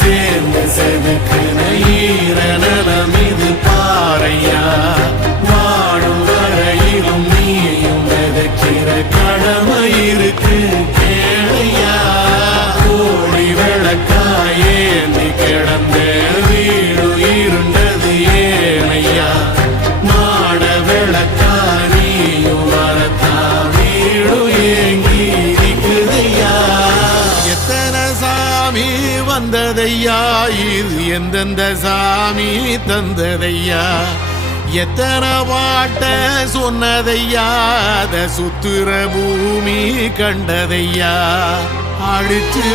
சேர்ந்து செதுக்குன ஈரநலம் இது பாறையா. வாழும் வரையிலும் நீயும் விதைக்கிற கடமை இருக்கு கேளையா. கோடி விளக்காயேந்தி கிடந்த வீடு இருண்டது ஏனையா. மாட விளக்கா நீயும் வரத்தா வீடு ஏங்கி இருக்குதையா. எத்தனை சாமி வந்ததையா, இது எந்தெந்த சாமி தந்ததையா. எத்தனை பாட்ட சொன்னதையா, அத சுத்துற பூமி கண்டதையா. அடிச்சு